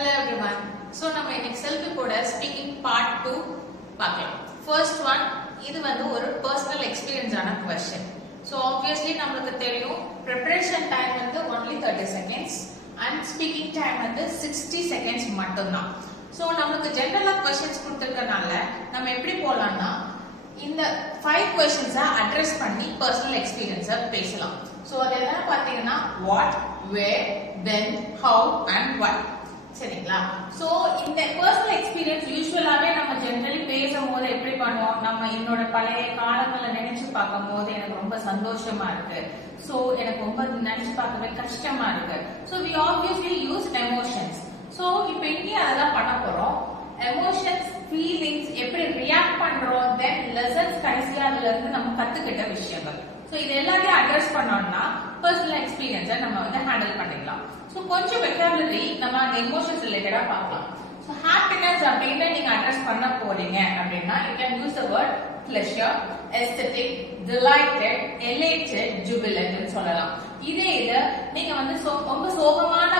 Hello everyone. So நம்ம இன்னைக்கு self கூட ஸ்பீக்கிங் பார்ட் 2 பார்க்கலாம். ஃபர்ஸ்ட் ஒன் இது வந்து ஒரு பர்சனல் எக்ஸ்பீரியன்ஸ் ஆன क्वेश्चन. So obviously நமக்கு தெரியும் preparation time வந்து only 30 seconds and speaking time வந்து 60 seconds மட்டும்தான். So நமக்கு ஜெனரலா क्वेश्चंस கொடுத்திருக்கனால நம்ம எப்படி போலாம்னா இந்த 5 क्वेश्चंस அட்ரஸ் பண்ணி பர்சனல் எக்ஸ்பீரியன்ஸை பேசலாம். So அது என்ன பாத்தீங்கன்னா what, where, when, how and why. சரிங்களா? சோ இந்த பர்சனல் எக்ஸ்பீரியன்ஸ் யூசுவலாவே நம்ம ஜெனரலி பேசும்போது எப்படி பண்ணுவோம், நம்ம என்னோட பழைய காலங்களை நினைச்சு பார்க்கும்போது எனக்கு ரொம்ப சந்தோஷமா இருக்கு, சோ எனக்கு ரொம்ப நினைச்சு பார்க்கவே கஷ்டமா இருக்கு, so we obviously use emotions. So இப்போ இங்கே அதெல்லாம் பண்ண போறோம். எமோஷன்ஸ், ஃபீலிங்ஸ் எப்படி ரியாக்ட் பண்றோம், தென் லெசன்ஸ் கடைசியா அதுல இருந்து நம்ம கத்துக்கிட்ட விஷயங்கள். சோ இது எல்லாத்தையும் அட்ரஸ் பண்ணோம்னா பர்சனல் எக்ஸ்பீரியன்ஸை நம்ம வந்து ஹேண்டில் பண்ணிடலாம். சோ கொஞ்சம் வெக்காபுலரி நம்ம அந்த எமோஷன்ஸ் ரிலேட்டடா பார்க்கலாம். சோ ஹாப்பினஸ் அப்படின்னா நீங்க அட்ரஸ் பண்ண போறீங்க அப்படின்னா you can use the word pleasure, aesthetic, delighted, elated, jubilant ன்னு சொல்லலாம். இதே நீங்க வந்து ரொம்ப சோகமான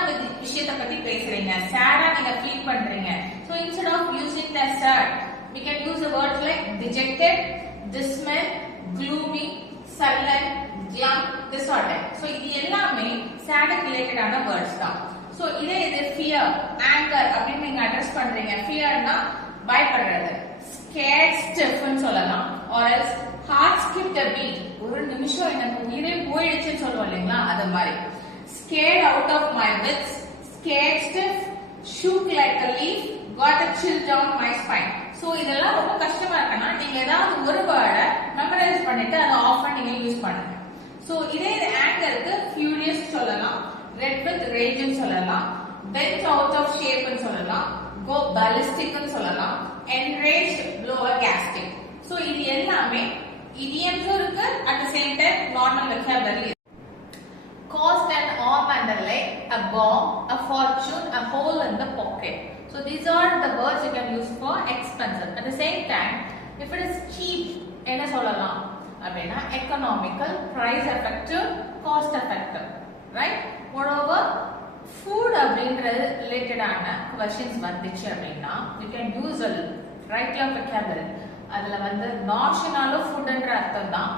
விஷயத்தை பத்தி பேசுறீங்க, சேடா நீங்க ஃபீல் பண்றீங்க, so instead of using the sad we can use the words like dejected, dismal, gloomy, sullen, glum, disordered. So இது எல்லாமே sad ரிலேட்டடான வேர்ட்ஸ் தான். சோ இதே fear, anger அப்படின்னு நீங்க அட்ரஸ் பண்றீங்க, fearனா பயப்படுறது, scared, stiff ன்னு சொல்லலாம், or else heart skipped a beat, ஒரு நிமிஷம் எனக்கு உயிரே போயிடுச்சுன்னு சொல்லுவோம் இல்லைங்களா, அது மாதிரி. Scared out of my wits, scared stiff, shook like a leaf, got a chill down my spine. So இதெல்லாம் ரொம்ப கஷ்டமா இருக்குன்னா நீங்க ஏதாவது ஒரு வேர்டை மெமரைஸ் பண்ணிட்டு அதை ஆஃபன் நீங்க யூஸ் பண்ணுங்க. சோ இதே ஆங்கருக்கு ஃபியூரியஸ் சொல்லலாம், ரெட் வித் ரேஜ் ன்னு சொல்லலாம், bent out of shape ன்னு சொல்லலாம், go ballistic ன்னு சொல்லலாம், enraged, blow a gasket. So இது எல்லாமே idioms இருக்கு, at the same time normal vocabulary. Cost an arm and a leg, a bomb, a fortune, a hole in the pocket. So these are the words you can use for expensive. At the same time, if it is cheap, என்ன சொல்லலாம் அப்படின்னா economical, price effective, cost effective, right? Moreover, food அப்படின்றது ரிலேட்டடான questions வந்துச்சு அப்படின்னா you can use a variety of vocabulary. அதுல வந்து நாஷனாலும் ஃபுட்ன்ற அர்த்தம் தான்.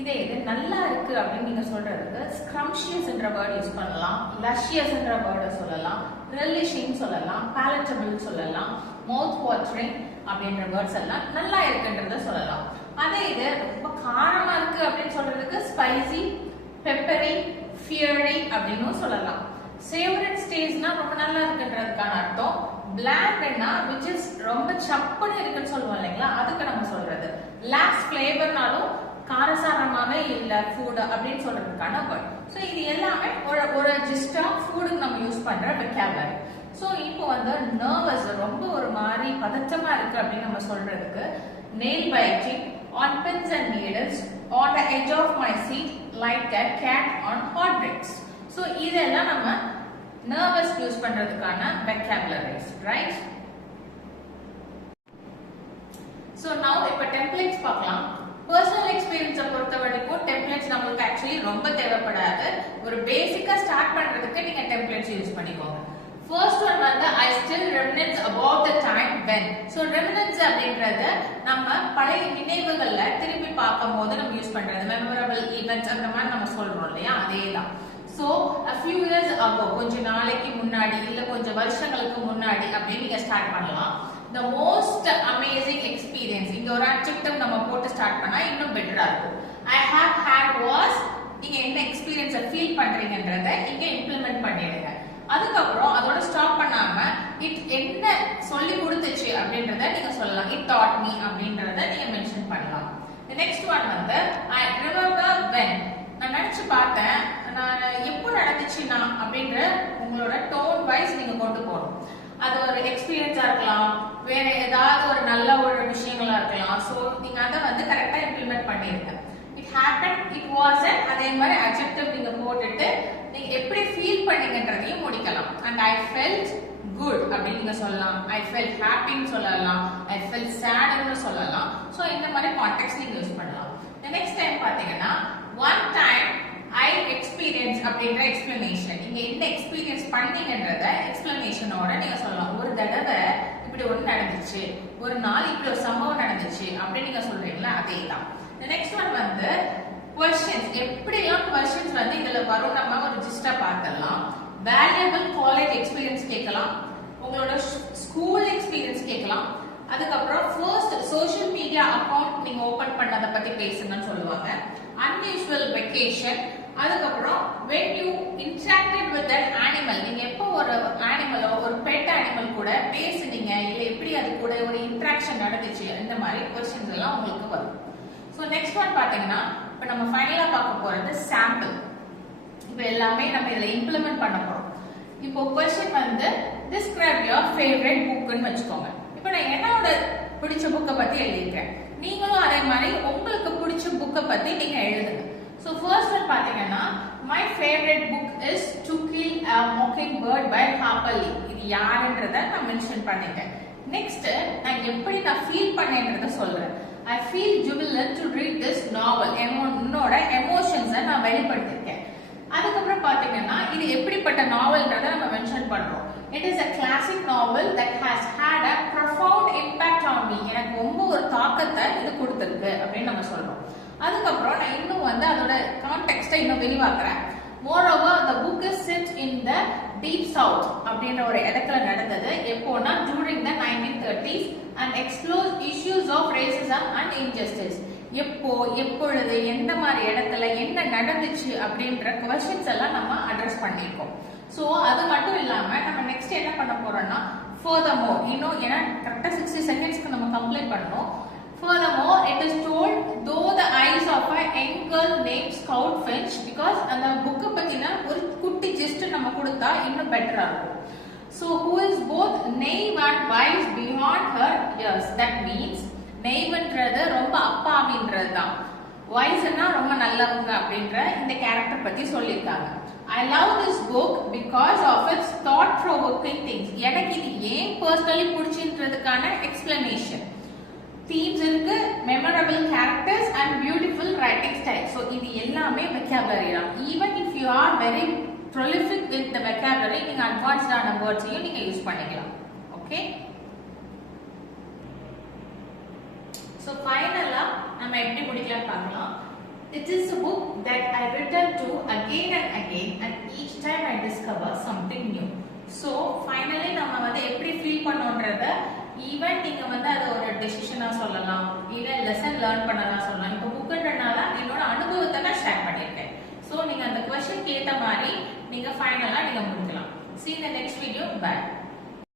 இதே நல்லா இருக்கு அப்படின்னு நீங்க சொல்றதுக்கு scrumptious என்ற வேர்ட் யூஸ் பண்ணலாம், luscious என்ற வேர்டை சொல்லலாம், relishing சொல்லலாம், palatable சொல்லலாம், mouth watering அப்படின்ற வேர்ட்ஸ் எல்லாம் நல்லா இருக்குன்றத சொல்லலாம். அதே ரொம்ப காரமா இருக்கு அப்படின்னு சொல்றதுக்கு spicy, peppery, fiery அப்படின்னு சொல்லலாம். savory tasteனா ரொம்ப நல்லா இருக்குன்றதுக்கான அர்த்தம். blandனா which is ரொம்ப சப்புன்னு இருக்குன்னு சொல்லுவோம் இல்லைங்களா, அதுக்கு நம்ம சொல்றது. last flavorனாலும் காரசாரமாவே இல்ல ஃபுட் அப்படின்னு சொல்றதுக்கான வேர்ட். சோ இது எல்லாமே ஒரு ஜிஸ்டா ஃபுட்க்கு நம்ம யூஸ் பண்ற vocabulary. சோ இப்போ வந்து நர்வஸ் ரொம்ப ஒரு மாதிரி பதட்டமா இருக்கு அப்படின்னு நம்ம சொல்றதுக்கு nail biting, on pins and needles, on the edge of my seat, like a cat on hot bricks. So இதெல்லாம் நம்ம நர்வஸ் யூஸ் பண்றதுக்கான vocabularies, right? சோ now இப்ப டெம்ப்ளேட்ஸ் பார்க்கலாம். பர்சனல் எக்ஸ்பீரியன்ஸை பொறுத்த வரைக்கும் டெம்ப்ளேட்ஸ் நம்மளுக்கு ஆக்சுவலி ரொம்ப தேவைப்படாது. ஒரு பேசிக்கா ஸ்டார்ட் பண்றதுக்கு நீங்க டெம்ப்ளேட்ஸ் யூஸ் பண்ணிக்கோங்க. ஃபர்ஸ்ட் ஒன் வந்து I still reminisce about the time when. So reminisce அப்படின்றது நம்ம பழைய நினைவுகள்ல திரும்பி பார்க்கும்போது நம்ம யூஸ் பண்றது, மெமரபிள் ஈவென்ட்ஸ் அந்த மாதிரி நம்ம சொல்றோம் இல்லையா, அதேதான். So a few years ago, கொஞ்ச நாளைக்கு முன்னாடி இல்ல கொஞ்சம் வருஷங்களுக்கு முன்னாடி அப்படின்னு நீங்க ஸ்டார்ட் பண்ணலாம். The most amazing experience, இங்க ஒரு adjective நம்ம போட்டு ஸ்டார்ட் பண்ணா இன்னும் பெட்டரா இருக்கும். I have had was, நீங்க என்ன எக்ஸ்பீரியன்ஸை ஃபீல் பண்றீங்கன்றதை இங்க இம்ப்ளிமெண்ட் பண்ணிடுங்க. அதுக்கப்புறம் அதோட ஸ்டாப் பண்ணாம இட் என்ன சொல்லி கொடுத்துச்சு அப்படின்றத நீங்க சொல்லலாம். It taught me அப்படின்றத நீங்க மென்ஷன் பண்ணலாம். The next one வந்து I remember when, நான் நினைச்சு பார்த்தேன், நான் எப்போ நடந்துச்சுன்னா அப்படின்ற உங்களோட டோன் வைஸ் நீங்க கொண்டு போகணும். அது ஒரு எக்ஸ்பீரியன்ஸா இருக்கலாம், வேற ஏதாவது ஒரு நல்ல ஒரு விஷயங்களா இருக்கலாம். சோ நீங்க அதை வந்து கரெக்டா இம்ப்ளிமெண்ட் பண்ணிருங்க. இட் ஹேப்பன், இட் வாசன்ட், அதே மாதிரி அட்ஜெக்டிவ் நீங்க போட்டுட்டு நீங்க எப்படி ஃபீல் பண்ணீங்கன்றதையும் முடிக்கலாம். அண்ட் ஐ ஃபெல்ட் குட் அப்படின்னு நீங்க சொல்லலாம், ஐ ஃபெல்ட் ஹாப்பின்னு சொல்லலாம், ஐ ஃபெல்ட் சேட்னு சொல்லலாம். சோ இந்த மாதிரி கான்டெக்ஸ்ட் நீங்க யூஸ் பண்ணலாம். நெக்ஸ்ட் டைம் பாத்தீங்கன்னா ஒன் டைம் ஐ எக்ஸ்பீரியன்ஸ் அப்படின்ற எக்ஸ்பிளனேஷன், நீங்க என்ன எக்ஸ்பீரியன்ஸ் பண்ணீங்கன்றத எக்ஸ்பிளனேஷனோட எக்ஸ்பிரஷனோட நீங்க சொல்லலாம். ஒரு தடவை இப்படி ஒன்று நடந்துச்சு, ஒரு நாள் இப்படி ஒரு சம்பவம் நடந்துச்சு அப்படின்னு நீங்க சொல்றீங்களா, அதே தான். நெக்ஸ்ட் ஒன் வந்து questions. எப்படிலாம் questions வந்து இதுல வரும் நம்ம ஒரு ஜிஸ்டா பார்க்கலாம். வேல்யூபிள் காலேஜ் எக்ஸ்பீரியன்ஸ் கேட்கலாம், உங்களோட ஸ்கூல் எக்ஸ்பீரியன்ஸ் கேட்கலாம், அதுக்கப்புறம் ஃபர்ஸ்ட் சோஷியல் மீடியா அக்கவுண்ட் நீங்க ஓபன் பண்ணத பத்தி பேசுங்கன்னு சொல்லுவாங்க, அன்யூஷுவல் வெக்கேஷன், அதுக்கப்புறம் when you interacted with an animal, நீங்க எப்போ ஒரு அனிமலோ ஒரு பெட் அனிமல் கூட பேசுனீங்க இல்ல எப்படி அது கூட ஒரு இன்டராக்ஷன் நடந்துச்சு, இந்த மாதிரி क्वेश्चंस எல்லாம் உங்களுக்கு வரும். சோ நெக்ஸ்ட் ஒன் பாத்தீங்கன்னா இப்போ நம்ம ஃபைனலா பார்க்க போறது சாம்பிள். இப்போ எல்லாமே நம்ம இதில் இம்ப்ளிமெண்ட் பண்ண போறோம். இப்போ क्वेश्चन வந்து describe your favorite bookன்னு வச்சுக்கோங்க. இப்போ நான் என்னோட பிடிச்ச புக்கை பத்தி எழுதிருக்கேன், நீங்களும் அதே மாதிரி உங்களுக்கு பிடிச்ச புக்கை பத்தி நீங்க எழுதுங்க. ஸோ ஃபர்ஸ்ட் ஒன் பாத்தீங்கன்னா my favorite book is To Kill a Mockingbird by Harper Lee. இது யாருன்றத நான் மென்ஷன் பண்ணிட்டேன். நெக்ஸ்ட் நான் எப்படி நான் ஃபீல் பண்ணேன்றத சொல்றேன். I feel jubilant to read this novel. என்னோட எமோஷன்ஸை நான் வெளிப்படுத்திருக்கேன். அதுக்கப்புறம் பாத்தீங்கன்னா இது எப்படிப்பட்ட நாவல்ன்றதை நம்ம மென்ஷன் பண்றோம். It is a classic novel that has had a profound impact on me. எனக்கு ரொம்ப ஒரு தாக்கத்தை இது கொடுத்திருக்கு அப்படின்னு நம்ம சொல்றோம். அதுக்கப்புறம் நான் இன்னும் வந்து அதோட கான்டெக்ஸ்டை இன்னும் விரிவாக்குறேன். Moreover, the book is set in the deep south அப்படின்ற ஒரு இடத்துல நடந்தது. எப்போனா during the 1930s and explores issues of racism and injustice. எப்போ எப்பொழுது எந்த மாதிரி இடத்துல என்ன நடந்துச்சு அப்படின்ற क्वेश्चंस எல்லாம் நம்ம அட்ரஸ் பண்ணிருக்கோம். சோ அது மட்டும் இல்லாம நம்ம நெக்ஸ்ட் என்ன பண்ண போறோம்னா furthermore, இன்னும் ஏன்னா கரெக்ட்டா 60 செகண்ட்ஸ்க்கு நம்ம கம்ப்ளீட் பண்ணனும். Furthermore, it is told though the eyes of a young girl named Scout Finch, because அந்த புக்க பத்தின ஒரு குட்டி ஜிஸ்ட் நம்ம கொடுத்தா இன்னும் பெட்டரா இருக்கும். So who is both naive and wise beyond her years. That means naiveன்றது ரொம்ப அப்பாவின்றது தான், wiseனா ரொம்ப நல்லவங்க அப்படின்ற இந்த கேரக்டர் பத்தி சொல்லிருக்காங்க. I love this book because of its thought provoking things. எனக்கு இது ஏன் பர்சனலி பிடிச்சின்றதுக்கான எக்ஸ்பிளனேஷன். themes இருக்கு, memorable characters and beautiful writing style. So இது எல்லாமே vocabulary தான். Even if you are very prolific with the vocabulary, நீங்க advanced ஆன words-ஐயும் நீங்க யூஸ் பண்ணிக்கலாம். Okay? So finally நம்ம எப்படி முடிக்கலாம் பார்க்கலாம். It is a book that I return to again and again, and each time I discover something new. So finally நம்ம வந்து எப்படி ஃபீல் பண்ணோன்றத ஈவன் நீங்க வந்து அது ஒரு டெசிஷனா சொல்லலாம், இல்ல லெசன் லேர்ன் பண்ணதா சொல்லலாம். இப்போ புக்குன்றனால என்னோட அனுபவத்தை நான் ஷேர் பண்ணிருக்கேன். சோ நீங்க அந்த क्वेश्चन கேட்ட மாதிரி நீங்க ஃபைனலா நீங்க முடிக்கலாம். See you in the next video. Bye.